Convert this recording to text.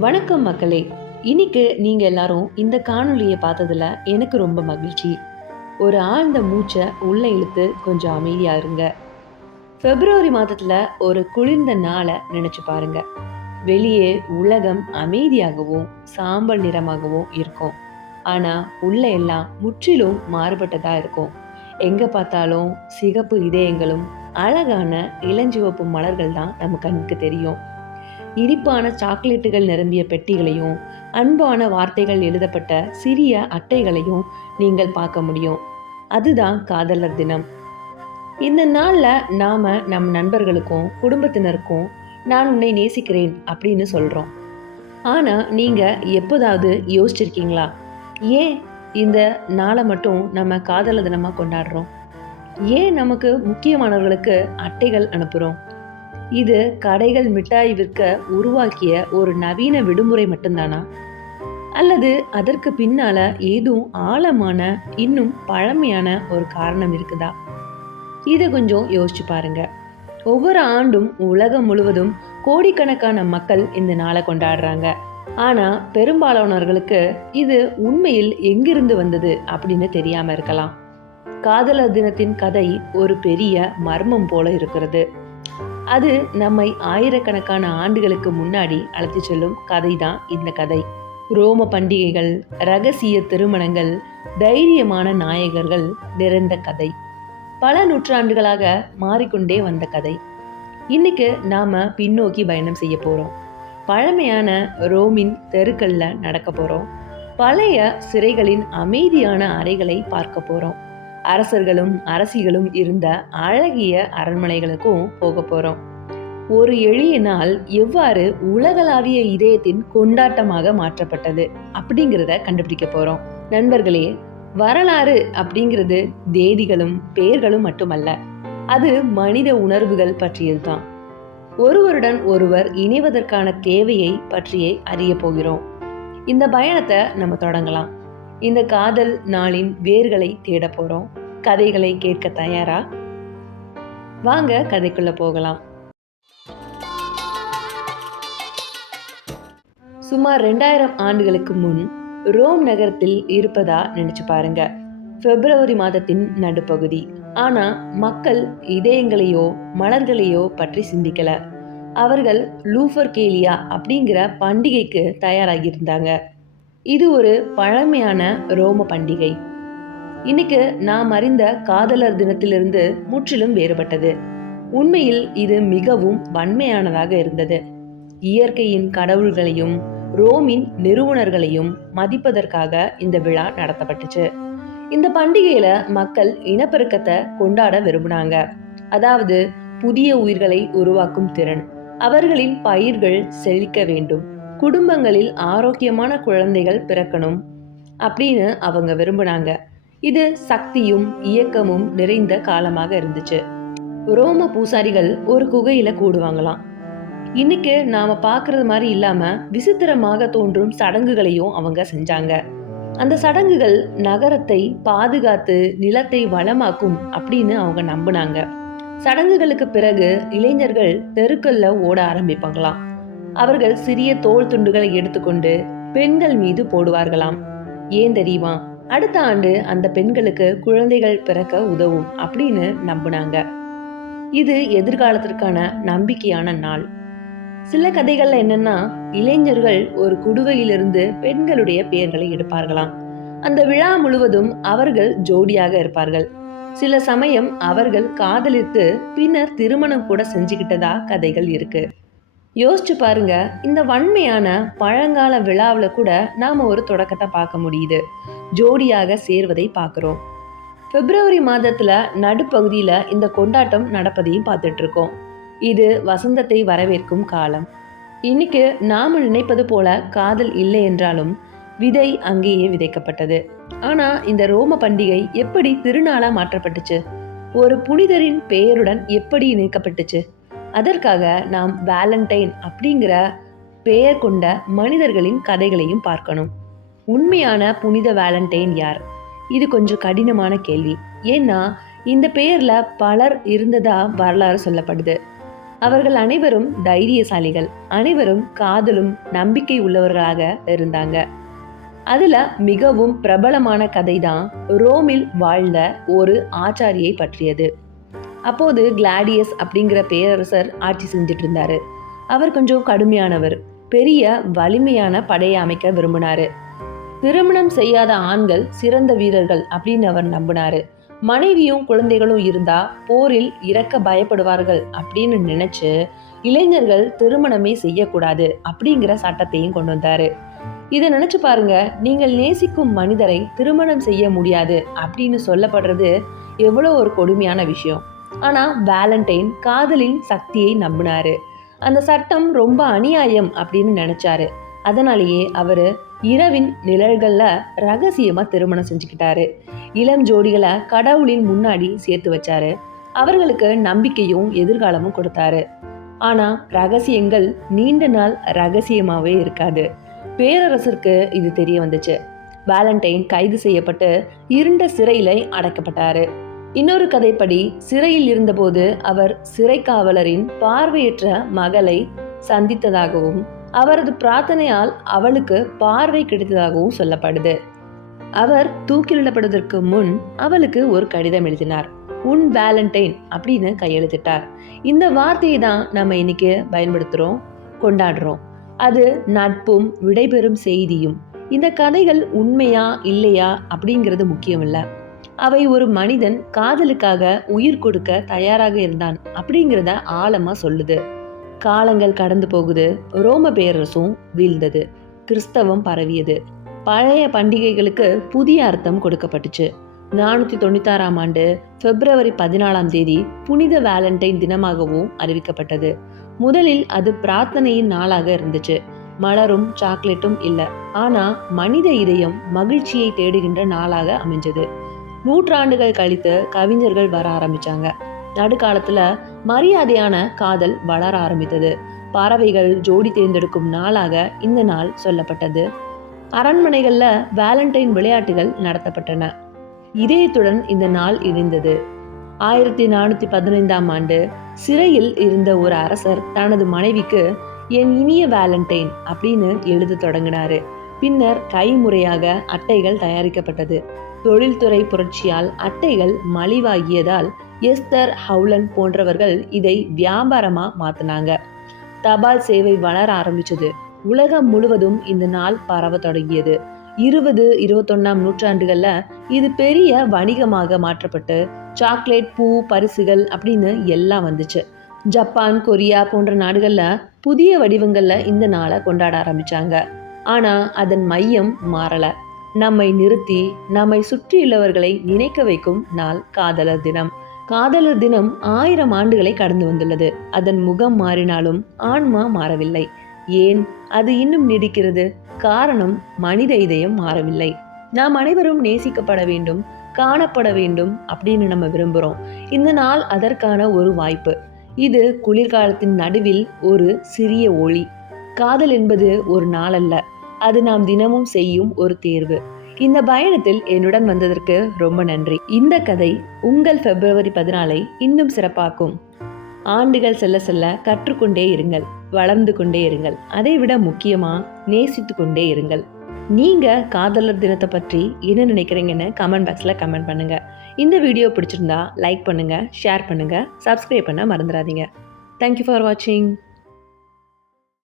வணக்கம் மக்களே. இன்னைக்கு நீங்க எல்லாரும் இந்த காணொளியை பார்த்ததுல எனக்கு ரொம்ப மகிழ்ச்சி. ஒரு ஆழ்ந்த மூச்சை உள்ள இழுத்து கொஞ்சம் அமைதியா இருங்க. பிப்ரவரி மாதத்துல ஒரு குளிர்ந்த நாளை நினைச்சு பாருங்க. வெளியே உலகம் அமைதியாகவும் சாம்பல் நிறமாகவும் இருக்கும். ஆனா உள்ள எல்லாம் முற்றிலும் மாறுபட்டதா இருக்கும். எங்க பார்த்தாலும் சிகப்பு இதயங்களும் அழகான இளஞ்சிவப்பு மலர்கள் தான் நம்ம கண்ணுக்கு தெரியும். இனிப்பான சாக்லேட்டுகள் நிரம்பிய பெட்டிகளையும் அன்பான வார்த்தைகள் எழுதப்பட்ட சிறிய அட்டைகளையும் நீங்கள் பார்க்க முடியும். அதுதான் காதலர் தினம். இந்த நாளில் நாம் நம் நண்பர்களுக்கும் குடும்பத்தினருக்கும் நான் உன்னை நேசிக்கிறேன் அப்படின்னு சொல்கிறோம் ஆனால் நீங்கள் எப்போதாவது யோசிச்சிருக்கீங்களா? ஏன் இந்த நாளை மட்டும் நம்ம காதலர் தினமாக கொண்டாடுறோம்? ஏன் நமக்கு முக்கியமானவர்களுக்கு அட்டைகள் அனுப்புகிறோம் இது கடைகள் மிட்டாய் விற்க உருவாக்கிய ஒரு நவீன விடுமுறை மட்டும்தானா? அல்லது அதற்கு பின்னால ஏதும் ஆழமான இன்னும் பழமையான ஒரு காரணம் இருக்குதா? இதை கொஞ்சம் யோசிச்சு பாருங்க. ஒவ்வொரு ஆண்டும் உலகம் முழுவதும் கோடிக்கணக்கான மக்கள் இந்த நாளை கொண்டாடுறாங்க. ஆனா பெரும்பாலானவர்களுக்கு இது உண்மையில் எங்கிருந்து வந்தது அப்படின்னு தெரியாம இருக்கலாம். காதலர் தினத்தின் கதை ஒரு பெரிய மர்மம் போல இருக்கிறது. அது நம்மை ஆயிரக்கணக்கான ஆண்டுகளுக்கு முன்னாடி அழைத்து செல்லும் கதை தான் இந்த கதை. ரோம பண்டிகைகள் ரகசிய திருமணங்கள் தைரியமான நாயகர்கள் நிறைந்த கதை. பல நூற்றாண்டுகளாக மாறிக்கொண்டே வந்த கதை. இன்னைக்கு நாம பின்னோக்கி பயணம் செய்ய போறோம். பழமையான ரோமின் தெருக்களில் நடக்க போறோம். பழைய சிறைகளின் அமைதியான அறைகளை பார்க்க போறோம். அரசர்களும் அரசிகளும் இருந்த அழகிய அரண்மனைகளுக்கும் போக போறோம். ஒரு எளிய நாள் எவ்வாறு உலகளாவிய இதயத்தின் கொண்டாட்டமாக மாற்றப்பட்டது அப்படிங்கிறத கண்டுபிடிக்க போறோம். நண்பர்களே வரலாறு அப்படிங்கிறது தேதிகளும் பெயர்களும் மட்டுமல்ல அது மனித உணர்வுகள் பற்றியதுதான் ஒருவருடன் ஒருவர் இணைவதற்கான தேவையை பற்றியே அறிய போகிறோம். இந்த பயணத்தை நம்ம தொடங்கலாம். இந்த காதல் நாளின் வேர்களை தேட போறோம். கதைகளை கேட்க தயாரா? வாங்க கதைக்குள்ள போகலாம். சுமார் ரெண்டாயிரம் ஆண்டுகளுக்கு முன் ரோம் நகரத்தில் இருப்பதா நினைச்சு பாருங்க. பிப்ரவரி மாதத்தின் நடுப்பகுதி. ஆனா மக்கள் இதயங்களையோ மலர்களையோ பற்றி சிந்திக்கல. அவர்கள் லூஃபர் கேலியா அப்படிங்கிற பண்டிகைக்கு தயாராகி இருந்தாங்க இது ஒரு பழமையான ரோம பண்டிகை. இன்னைக்கு நாம் அறிந்த காதலர் தினத்திலிருந்து முற்றிலும் வேறுபட்டது. உண்மையில் இது மிகவும் வன்மையானதாக இருந்தது. இயற்கையின் கடவுள்களையும் ரோமின் நிறுவனர்களையும் மதிப்பதற்காக இந்த விழா நடத்தப்பட்டுச்சு. இந்த பண்டிகையில மக்கள் இனப்பெருக்கத்தை கொண்டாட விரும்பினாங்க. அதாவது புதிய உயிர்களை உருவாக்கும் திறன். அவர்களின் பயிர்கள் செழிக்க வேண்டும். குடும்பங்களில் ஆரோக்கியமான குழந்தைகள் பிறக்கணும் அப்படின்னு அவங்க விரும்பினாங்க. இது சக்தியும் இயக்கமும் நிறைந்த காலமாக இருந்துச்சு. ரோம பூசாரிகள் ஒரு குகையில கூடுவாங்களாம். இன்னைக்கு நாம பார்க்கறது மாதிரி இல்லாம விசித்திரமாக தோன்றும் சடங்குகளையும் அவங்க செஞ்சாங்க. அந்த சடங்குகள் நகரத்தை பாதுகாத்து நிலத்தை வளமாக்கும் அப்படின்னு அவங்க நம்பினாங்க. சடங்குகளுக்கு பிறகு இளைஞர்கள் தெருக்கல்ல ஓட ஆரம்பிப்பாங்களாம். அவர்கள் சிறிய தோல் துண்டுகளை எடுத்துக்கொண்டு பெண்கள் மீது போடுவார்களாம். ஏன் தெரியுமா? அடுத்த ஆண்டு அந்த பெண்களுக்கு குழந்தைகள் பிறக்க உதவும் அப்படின்னு நம்பினாங்க. இது எதிர்காலத்திற்கான நம்பிக்கையான நாள். சில கதைகள்ல என்னன்னா இளைஞர்கள் ஒரு குடுவையிலிருந்து பெண்களுடைய பெயர்களை எடுப்பார்களாம். அந்த விழா முழுவதும் அவர்கள் ஜோடியாக இருப்பார்கள். சில சமயம் அவர்கள் காதலித்து பின்னர் திருமணம் கூட செஞ்சுக்கிட்டதா கதைகள் இருக்கு. யோசிச்சு பாருங்க இந்த வன்மையான பழங்கால விழாவில் கூட நாம ஒரு தொடக்கத்தை பார்க்க முடியுது. ஜோடியாக சேர்வதை பார்க்குறோம். பிப்ரவரி மாதத்தில் நடுப்பகுதியில் இந்த கொண்டாட்டம் நடப்பதையும் பார்த்துட்ருக்கோம். இது வசந்தத்தை வரவேற்கும் காலம். இன்னைக்கு நாம நினைப்பது போல காதல் இல்லை என்றாலும் விதை அங்கேயே விதைக்கப்பட்டது. ஆனால் இந்த ரோம பண்டிகை எப்படி திருநாளாக மாற்றப்பட்டுச்சு? ஒரு புனிதரின் பெயருடன் எப்படி இணைக்கப்பட்டுச்சு? அதற்காக நாம் வேலண்டைன் அப்படிங்கிற பெயர் கொண்ட மனிதர்களின் கதைகளையும் பார்க்கணும். உண்மையான புனித வேலண்டைன் யார்? இது கொஞ்சம் கடினமான கேள்வி. ஏன்னா இந்த பெயரில் பலர் இருந்ததா வரலாறு சொல்லப்படுது. அவர்கள் அனைவரும் தைரியசாலிகள். அனைவரும் காதலும் நம்பிக்கை உள்ளவர்களாக இருந்தாங்க. அதில் மிகவும் பிரபலமான கதை தான் ரோமில் வாழ்ந்த ஒரு ஆச்சாரியை பற்றியது. அப்போது கிளாடியஸ் அப்படிங்கிற பேரரசர் ஆட்சி செஞ்சுட்டு இருந்தாரு அவர் கொஞ்சம் கடுமையானவர். பெரிய வலிமையான படையை அமைக்க விரும்பினாரு. திருமணம் செய்யாத ஆண்கள் சிறந்த வீரர்கள் அப்படின்னு அவர் நம்பினாரு. மனைவியும் குழந்தைகளும் இருந்தா போரில் இறக்க பயப்படுவார்கள் அப்படின்னு நினைச்சு இளைஞர்கள் திருமணமே செய்யக்கூடாது அப்படிங்கிற சட்டத்தையும் கொண்டு வந்தாரு. இதை நினைச்சு பாருங்க நீங்கள் நேசிக்கும் மனிதரை திருமணம் செய்ய முடியாது அப்படின்னு சொல்லப்படுறது எவ்வளோ ஒரு கொடுமையான விஷயம். ஆனா வேலண்டைன் காதலின் சக்தியை நம்பினாரு. அந்த சட்டம் ரொம்ப அநியாயம் அப்படின்னு நினைச்சாரு. அதனாலேயே அவர் இரவின் நிழல்களில் ரகசியமாக திருமணம் செஞ்சுக்கிட்டாரு. இளம் ஜோடிகளை கடவுளின் முன்னாடி சேர்த்து வச்சாரு. அவர்களுக்கு நம்பிக்கையும் எதிர்காலமும் கொடுத்தாரு. ஆனால் ரகசியங்கள் நீண்ட நாள் ரகசியமாகவே இருக்காது. பேரரசருக்கு இது தெரிய வந்துச்சு. வேலண்டைன் கைது செய்யப்பட்டு இருண்ட சிறையில் அடைக்கப்பட்டாரு. இன்னொரு கதைப்படி சிறையில் இருந்தபோது அவர் சிறை காவலரின் பார்வையற்ற மகளை சந்தித்ததாகவும் அவரது பிரார்த்தனையால் அவளுக்கு பார்வை கிடைத்ததாகவும் சொல்லப்படுது. அவர் தூக்கிலிடப்படுவதற்கு முன் அவளுக்கு ஒரு கடிதம் எழுதினார். உன் வேலண்டைன் அப்படின்னு கையெழுத்திட்டார். இந்த வார்த்தையை தான் நம்ம இன்னைக்கு பயன்படுத்துகிறோம் கொண்டாடுறோம். அது நட்பும் விடைபெறும் செய்தியும். இந்த கதைகள் உண்மையா இல்லையா அப்படிங்கிறது முக்கியம் இல்லை அவை ஒரு மனிதன் காதலுக்காக உயிர் கொடுக்க தயாராக இருந்தான் அப்படிங்கிறத ஆழமாக சொல்லுது. காலங்கள் கடந்து போகுது. ரோம பேரரசும் வீழ்ந்தது. கிறிஸ்தவம் பரவியது. பழைய பண்டிகைகளுக்கு புதிய அர்த்தம் கொடுக்கப்பட்டுச்சு. நானூற்றி தொண்ணூத்தாறாம் ஆண்டு பிப்ரவரி பதினாலாம் தேதி புனித வேலண்டைன் தினமாகவும் அறிவிக்கப்பட்டது. முதலில் அது பிரார்த்தனையின் நாளாக இருந்துச்சு. மலரும் சாக்லேட்டும் இல்லை. ஆனா மனித இதயம் மகிழ்ச்சியை தேடுகின்ற நாளாக அமைஞ்சது. நூற்றாண்டுகள் கழித்து கவிஞர்கள் வர ஆரம்பிச்சாங்க. நடுக்காலத்துல மரியாதையான காதல் வளர ஆரம்பித்தது. பறவைகள் ஜோடி தேர்ந்தெடுக்கும் நாளாக இந்த நாள் சொல்லப்பட்டது. அரண்மனைகளில் வேலண்டைன் விளையாட்டுகள் நடத்தப்பட்டன. இதயத்துடன் இந்த நாள் இணைந்தது ஆயிரத்தி நானூற்றி பதினைந்தாம் ஆண்டு சிறையில் இருந்த ஒரு அரசர் தனது மனைவிக்கு என் இனிய வேலண்டைன் அப்படின்னு எழுத தொடங்கினாரு. பின்னர் கைமுறையாக அட்டைகள் தயாரிக்கப்பட்டது. தொழில்துறை புரட்சியால் அட்டைகள் மலிவாகியதால் எஸ்தர் ஹவுலன் போன்றவர்கள் இதை வியாபாரமாக மாத்தினாங்க. தபால் சேவை வளர ஆரம்பிச்சது. உலகம் முழுவதும் இந்த நாள் பரவ தொடங்கியது. இருபது இருபத்தொன்னாம் நூற்றாண்டுகளில் இது பெரிய வணிகமாக மாற்றப்பட்டு சாக்லேட் பூ பரிசுகள் அப்படின்னு எல்லாம் வந்துச்சு. ஜப்பான் கொரியா போன்ற நாடுகளில் புதிய வடிவங்களில் இந்த நாளை கொண்டாட ஆரம்பித்தாங்க ஆனால் அதன் மையம் மாறலை. நம்மை நிறுத்தி நம்மை சுற்றியுள்ளவர்களை நினைக்க வைக்கும் நாள் காதலர் தினம். காதலர் தினம் ஆயிரம் ஆண்டுகளை கடந்து வந்துள்ளது. அதன் முகம் மாறினாலும் ஆன்மா மாறவில்லை. ஏன்? அது இன்னும் நீடிக்கிறது. காரணம் மனித இதயம் மாறவில்லை. நாம் அனைவரும் நேசிக்கப்பட வேண்டும் காணப்பட வேண்டும் அப்படின்னு நம்ம விரும்புகிறோம் இந்த நாள் அதற்கான ஒரு வாய்ப்பு. இது குளிர்காலத்தின் நடுவில் ஒரு சிறிய ஒளி. காதல் என்பது ஒரு நாள் அல்ல. அது நாம் தினமும் செய்யும் ஒரு தேர்வு. இந்த பயணத்தில் என்னுடன் வந்ததற்கு ரொம்ப நன்றி. இந்த கதை உங்கள் பிப்ரவரி பதினாலை இன்னும் சிறப்பாக்கும். ஆண்டுகள் செல்ல செல்ல கற்றுக்கொண்டே இருங்கள் வளர்ந்து கொண்டே இருங்கள் அதை விட முக்கியமா நேசித்து கொண்டே இருங்கள். நீங்க காதலர் தினத்தை பற்றி என்ன நினைக்கிறீங்கன்னு கமெண்ட் பாக்ஸ்ல கமெண்ட் பண்ணுங்க. இந்த வீடியோ பிடிச்சிருந்தா லைக் பண்ணுங்க ஷேர் பண்ணுங்க சப்ஸ்கிரைப் பண்ண மறந்துடாதீங்க. தேங்க்யூ ஃபார் வாட்சிங்